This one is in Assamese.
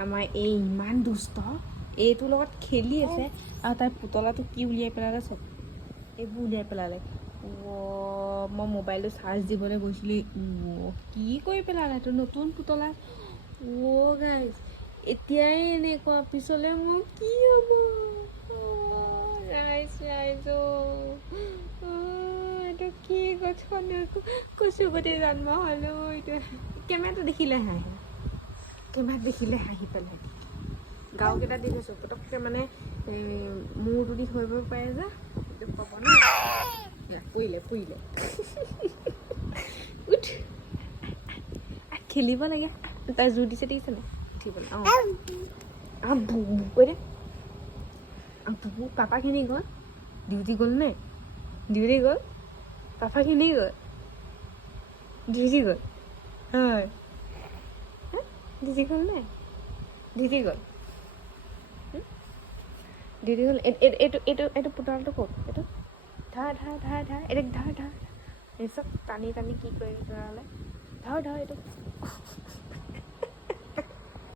আমাৰ এই ইমান দুষ্ট এইটোৰ লগত খেলি আছে আৰু তাই পুতলাটো কি উলিয়াই পেলালে চব এইবোৰ উলিয়াই পেলালে মই মোবাইলটো চাৰ্জ দিবলৈ গৈছিলোঁ কি কৰি পেলালে এইটো নতুন পুতলা গাইজ এতিয়াই এনেকুৱা পিছলৈ মোৰ কি হ'ব ৰাইজ এইটো কি কথা কচুপতি জন্ম হ'লো এইটো কেমেৰাটো দেখিলে হাঁহি পেলাই গাঁওকেইটা দি থৈছোঁ পটককৈ মানে মূৰটো দি থৈ পাৰে যে সেইটো পাব ন পৰিলে উঠ খেলিব লাগে তাই জোৰ দিছে দেখিছে নাই উঠিবলৈ কৈ দে পাপাখিনি গ'ল ডিউটি গ'ল নে পাপাখিনি গ'ল ডিউটি গ'ল হয় ডিউটি গ'ল নে ডিউটি গ'ল এইটো পুতলাটো ক'ত এইটো ধৰ এইটো ধৰ এই চব টানি কি কৰি পেলালে ধৰ এইটো